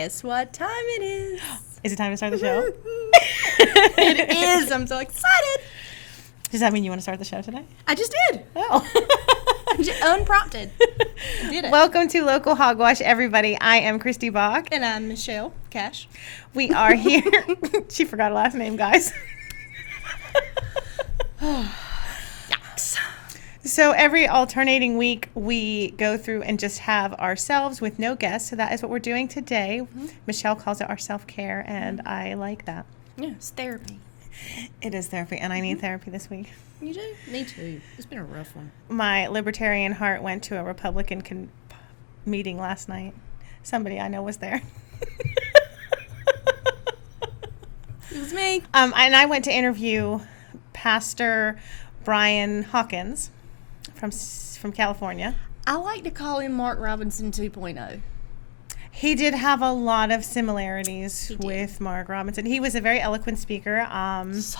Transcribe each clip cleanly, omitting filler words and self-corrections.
Guess what time it is? Is it time to start the show? It is. I'm so excited. Does that mean you want to start the show today? I just did. Oh. Unprompted. I did it. Welcome to Local Hogwash, everybody. I am Kristy Bach. And I'm Michelle Cash. We are here. She forgot her last name, guys. Yikes. So every alternating week, we go through and just have ourselves with no guests. So that is what we're doing today. Mm-hmm. Michelle calls it our self-care, and I like that. Yeah, it's therapy. It is therapy, and I need therapy this week. You do? Me too. It's been a rough one. My libertarian heart went to a Republican meeting last night. Somebody I know was there. It was me. And I went to interview Pastor Brian Hawkins from California. I like to call him Mark Robinson 2.0. He did have a lot of similarities with Mark Robinson. He was a very eloquent speaker. So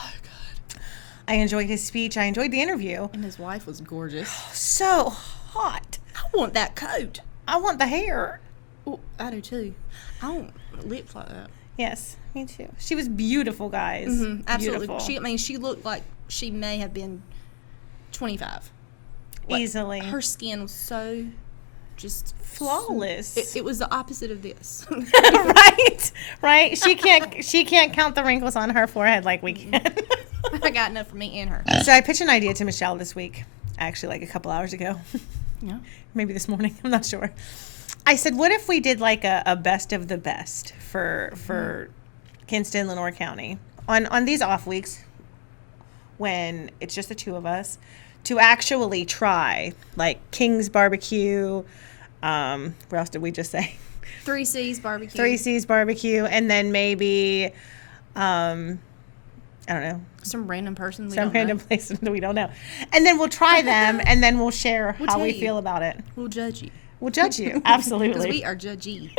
good. I enjoyed his speech. I enjoyed the interview. And his wife was gorgeous. So hot. I want that coat. I want the hair. Oh, I do too. I want lips like that. Yes, me too. She was beautiful, guys. Mm-hmm, absolutely. Beautiful. She looked like she may have been 25. Easily. Her skin was so just flawless. It was the opposite of this. Right. She can't count the wrinkles on her forehead like we can. I got enough for me and her. So I pitched an idea to Michelle this week, actually like a couple hours ago. Yeah. Maybe this morning. I'm not sure. I said, what if we did like a best of the best for Kinston, Lenore County on these off weeks when it's just the two of us to actually try like King's Barbecue. What else did we just say? 3C's Barbecue. 3C's Barbecue, and then maybe I don't know. Some random person we Some don't random know. place that we don't know. And then we'll try them, and then we'll share how we feel about it. We'll judge you. We'll judge you, absolutely. Because we are judgy.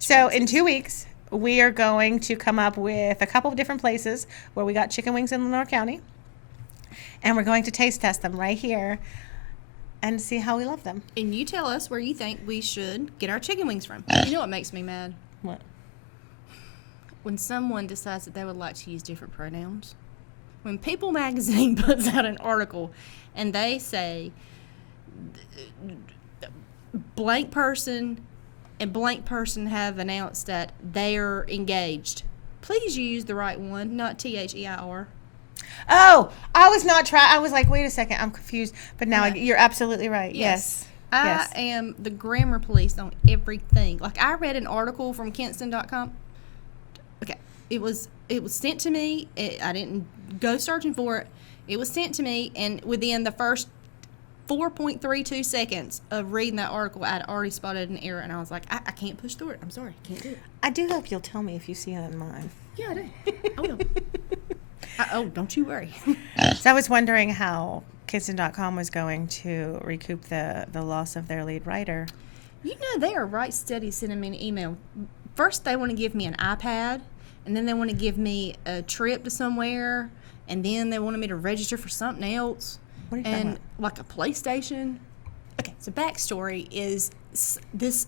So in 2 weeks, we are going to come up with a couple of different places where we got chicken wings in Lenore County. And we're going to taste test them right here and see how we love them. And you tell us where you think we should get our chicken wings from. You know what makes me mad? What? When someone decides that they would like to use different pronouns. When People Magazine puts out an article and they say blank person and blank person have announced that they're engaged, please use the right one, not THEIR. Oh, I was not I was like, wait a second, I'm confused. But now you're absolutely right. Yes. I am the grammar police on everything. Like, I read an article from Kinston.com. Okay. It was sent to me. I didn't go searching for it. It was sent to me, and within the first 4.32 seconds of reading that article, I'd already spotted an error, and I was like, I can't push through it. I'm sorry. I can't do it. I do hope you'll tell me if you see it in mine. Yeah, I do. I will. Oh, don't you worry. So I was wondering how Kinston.com was going to recoup the loss of their lead writer. You know, they are right steady sending me an email. First, they want to give me an iPad, and then they want to give me a trip to somewhere, and then they wanted me to register for something else. What are you talking and about? Like a PlayStation. Okay, so backstory is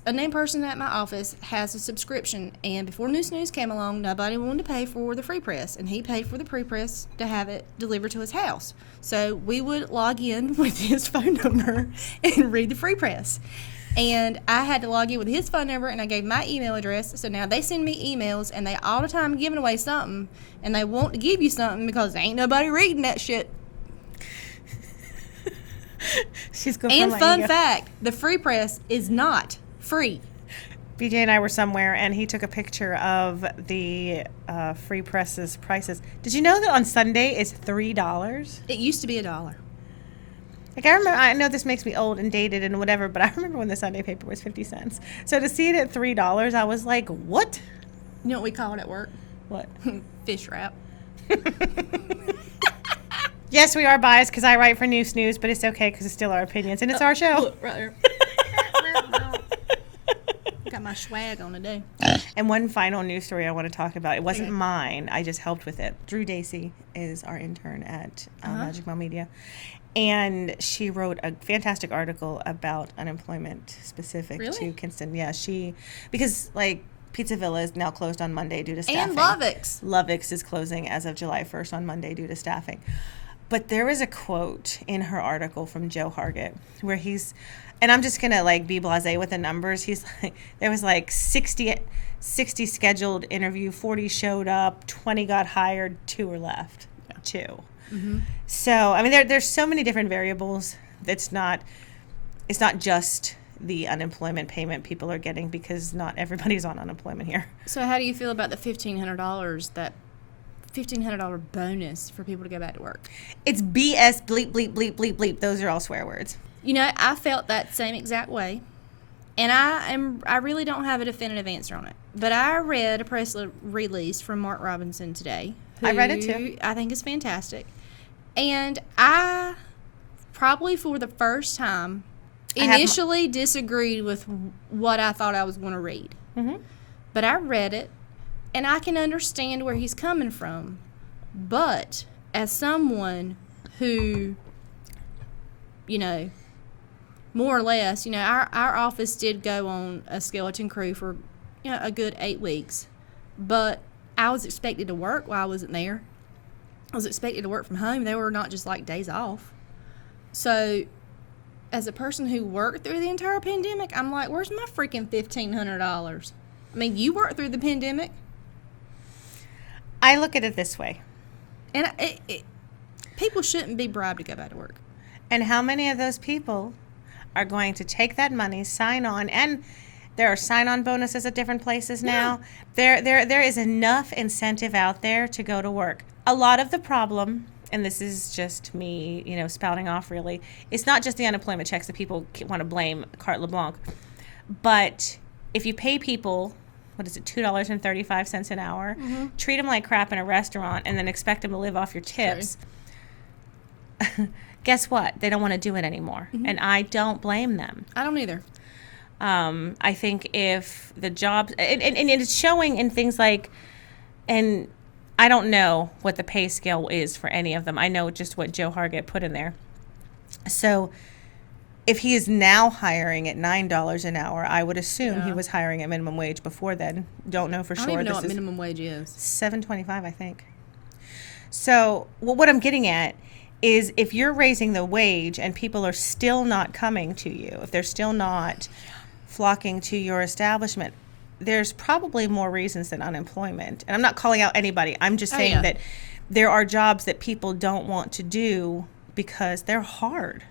a named person at my office has a subscription, and before News came along, nobody wanted to pay for the free press, and he paid for the free press to have it delivered to his house. So we would log in with his phone number and read the free press. And I had to log in with his phone number, and I gave my email address. So now they send me emails, and they all the time giving away something, and they want to give you something because ain't nobody reading that shit. She's good. And fun fact, the free press is not free. BJ and I were somewhere, and he took a picture of the free press's prices. Did you know that on Sunday it's $3? It used to be $1. Like, I remember, I know this makes me old and dated and whatever, but I remember when the Sunday paper was 50 cents. So to see it at $3, I was like, what? You know what we call it at work? What? Fish wrap. Yes, we are biased because I write for News, but it's okay because it's still our opinions, and it's our show. Look, right there. Got my swag on today. And one final news story I want to talk about. It wasn't mine. I just helped with it. Drew Dacey is our intern at Magic Mile Media. And she wrote a fantastic article about unemployment specific Really? to Kinston. Yeah, because like Pizza Villa is now closed on Monday due to staffing. And Lovex is closing as of July 1st on Monday due to staffing. But there is a quote in her article from Joe Hargett where and I'm just going to like be blasé with the numbers. He's like, there was like 60 scheduled interview, 40 showed up, 20 got hired, 2 were left. Yeah. 2. Mm-hmm. So, I mean, there's so many different variables. It's not just the unemployment payment people are getting, because not everybody's on unemployment here. So how do you feel about the $1,500, that $1,500 bonus for people to go back to work? It's BS, bleep, bleep, bleep, bleep, bleep. Those are all swear words. You know, I felt that same exact way, and I really don't have a definitive answer on it. But I read a press release from Mark Robinson today. I read it too. I think is fantastic. And I probably for the first time initially disagreed with what I thought I was going to read. Mm-hmm. But I read it, and I can understand where he's coming from. But as someone who, you know, more or less, you know, our office did go on a skeleton crew for, you know, a good 8 weeks. But I was expected to work while I wasn't there. I was expected to work from home. They were not just like days off. So as a person who worked through the entire pandemic, I'm like, where's my freaking $1,500? I mean, you worked through the pandemic. I look at it this way. And people shouldn't be bribed to go back to work. And how many of those people are going to take that money, sign on, and there are sign-on bonuses at different places now. Yeah. There is enough incentive out there to go to work. A lot of the problem, and this is just me, you know, spouting off really, it's not just the unemployment checks that people want to blame Carte LeBlanc, but if you pay people, what is it, $2.35 an hour, treat them like crap in a restaurant, and then expect them to live off your tips, guess what? They don't want to do it anymore, and I don't blame them. I don't either. I think if the jobs, and it's showing in things like, and I don't know what the pay scale is for any of them. I know just what Joe Hargett put in there. So if he is now hiring at $9 an hour, I would assume he was hiring at minimum wage before then. Don't know for sure. I don't even know what minimum wage is. $7.25, I think. So what I'm getting at is if you're raising the wage and people are still not coming to you, if they're still not flocking to your establishment, there's probably more reasons than unemployment. And I'm not calling out anybody. I'm just saying that there are jobs that people don't want to do because they're hard.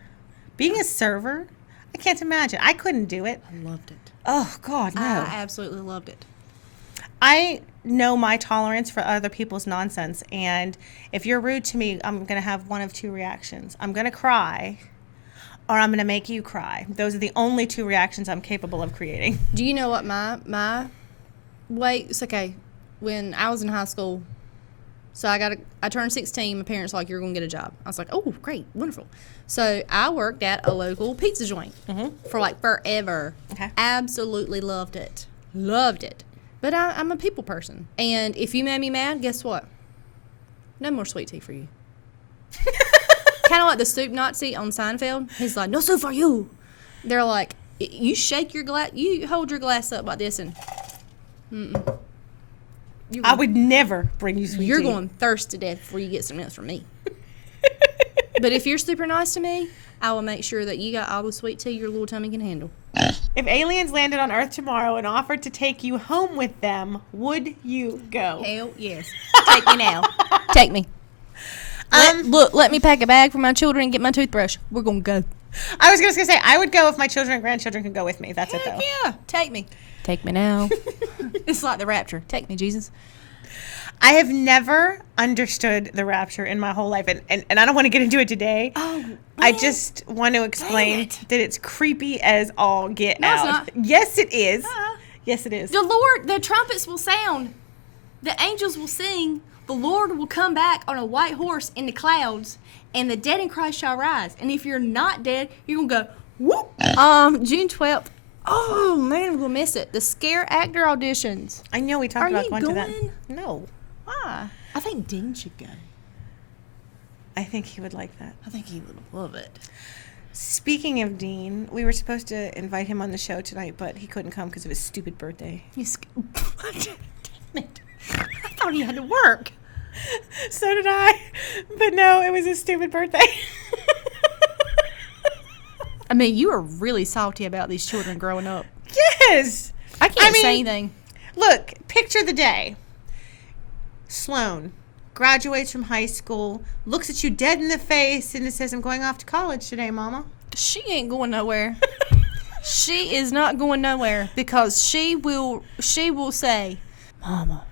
Being a server, I can't imagine. I couldn't do it. I loved it. Oh, God, no. I absolutely loved it. I know my tolerance for other people's nonsense. And if you're rude to me, I'm going to have one of 2 reactions. I'm going to cry, or I'm going to make you cry. Those are the only 2 reactions I'm capable of creating. Do you know what my way? It's okay. When I was in high school, so I turned 16. My parents were like, you're going to get a job. I was like, oh, great, wonderful. So I worked at a local pizza joint for like forever. Okay. Absolutely loved it. Loved it. But I'm a people person. And if you made me mad, guess what? No more sweet tea for you. Kind of like the soup Nazi on Seinfeld. He's like, no soup for you. They're like, you shake your glass, you hold your glass up like this and, I would never bring you sweet tea. You're going thirst to death before you get something else from me. But if you're super nice to me, I will make sure that you got all the sweet tea your little tummy can handle. If aliens landed on Earth tomorrow and offered to take you home with them, would you go? Hell yes. Take me now. Take me. Let me pack a bag for my children and get my toothbrush. We're going to go. I was just going to say, I would go if my children and grandchildren could go with me. That's it, though. Yeah. Take me. Take me now. It's like the rapture. Take me, Jesus. I have never understood the rapture in my whole life, and I don't want to get into it today. Oh, man. I just want to explain that it's creepy as all get out. It's not. Yes, it is. Yes, it is. The trumpets will sound. The angels will sing. The Lord will come back on a white horse in the clouds, and the dead in Christ shall rise. And if you're not dead, you're going to go, whoop. June 12th. Oh, man, we'll miss it. The Scare Actor auditions. I know we talked about going to that. Are you No. Why? I think Dean should go. I think he would like that. I think he would love it. Speaking of Dean, we were supposed to invite him on the show tonight, but he couldn't come because of his stupid birthday. Damn it. I thought he had to work. So did I. But no, it was his stupid birthday. I mean, you are really salty about these children growing up. Yes. I can't say anything. Look, picture the day. Sloan graduates from high school, looks at you dead in the face, and it says, I'm going off to college today, Mama. She ain't going nowhere. She is not going nowhere because she will say, Mama,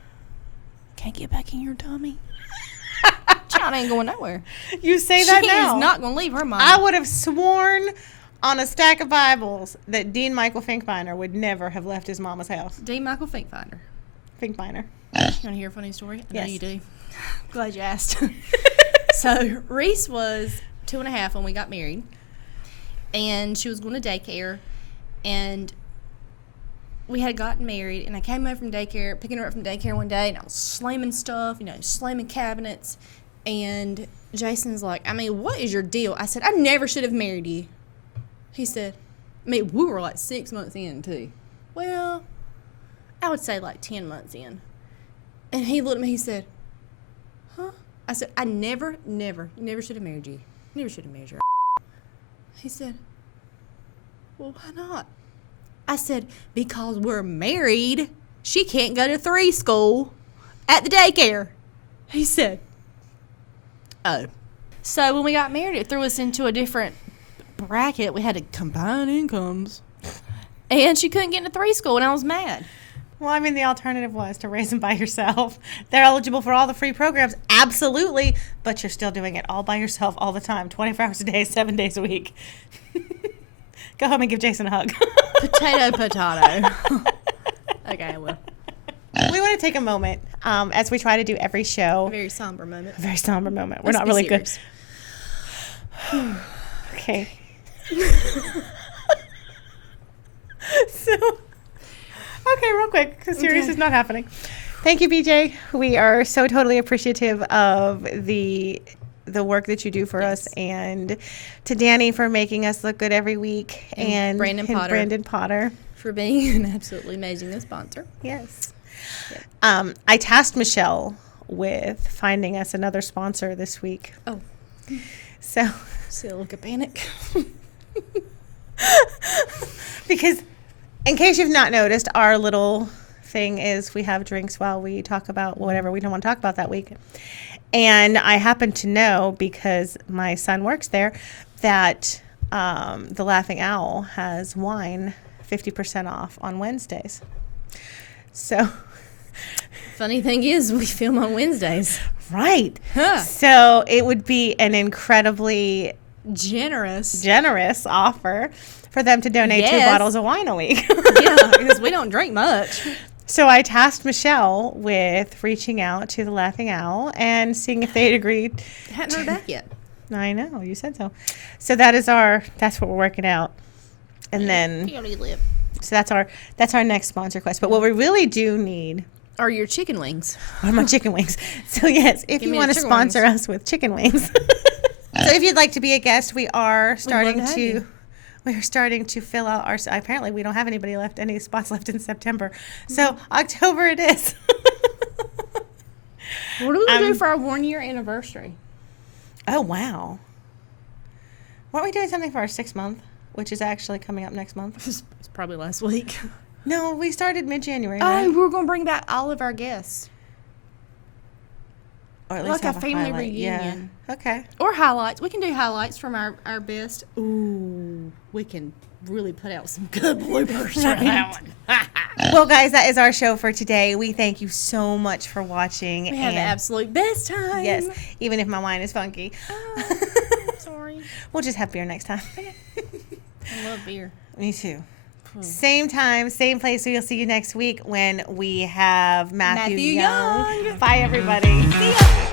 can't get back in your tummy. Child ain't going nowhere. You say that now. She is not going to leave her mama. I would have sworn on a stack of Bibles that Dean Michael Finkbeiner would never have left his mama's house. Dean Michael Finkbeiner. Finkbeiner. You want to hear a funny story? I know Yes. you do. Glad you asked. So Reese was 2.5 when we got married, and she was going to daycare, and we had gotten married, and I came home from daycare, picking her up from daycare one day, and I was slamming stuff, slamming cabinets, and Jason's like, I mean, what is your deal? I said, I never should have married you. He said, I mean, we were like 6 months in, too. Well, I would say like 10 months in. And he looked at me, he said, huh? I said, I never should have married you. Never should have married your He said, well, why not? I said, because we're married. She can't go to 3 school at the daycare. He said, oh. So when we got married, it threw us into a different bracket. We had to combine incomes. And she couldn't get into 3 school, and I was mad. Well, I mean, the alternative was to raise them by yourself. They're eligible for all the free programs, absolutely, but you're still doing it all by yourself all the time, 24 hours a day, 7 days a week. Go home and give Jason a hug. Potato. Okay, I will. We want to take a moment, as we try to do every show. A very somber moment. A very somber moment. We're Let's not be really serious. good. Okay. So, okay, real quick, because serious is not happening. Thank you, BJ. We are so totally appreciative of the work that you do for us, and to Danny for making us look good every week, and Brandon Potter for being an absolutely amazing sponsor. Yes. Yep. I tasked Michelle with finding us another sponsor this week. Oh. So. See a look of panic. Because, in case you've not noticed, our little thing is we have drinks while we talk about whatever we don't want to talk about that week. And I happen to know, because my son works there, that the Laughing Owl has wine 50% off on Wednesdays. So. Funny thing is, we film on Wednesdays. Right. Huh. So it would be an incredibly generous offer for them to donate 2 bottles of wine a week. Yeah, because we don't drink much. So I tasked Michelle with reaching out to the Laughing Owl and seeing if they'd agree. Hadn't heard back yet. I know, you said so. So that's what we're working out. And then so that's our next sponsor request. But what we really do need are your chicken wings. Or my chicken wings. So yes, if you want to sponsor us with chicken wings. So if you'd like to be a guest, we are starting to fill out our. Apparently, we don't have any spots left in September. So October it is. What are we going to do for our 1-year anniversary? Oh wow! Weren't we doing something for our 6th month, which is actually coming up next month? It's probably last week. No, we started mid-January. Oh, right? we were going to bring back all of our guests. Or at least like a family reunion. Yeah. Okay. Or highlights. We can do highlights from our best. Ooh, we can really put out some good bloopers for that one. Well, guys, that is our show for today. We thank you so much for watching. We had the absolute best time. Yes, even if my wine is funky. Oh, sorry. We'll just have beer next time. I love beer. Me too. Same time, same place. We'll see you next week when we have Matthew Young. Young. Bye, everybody. See ya.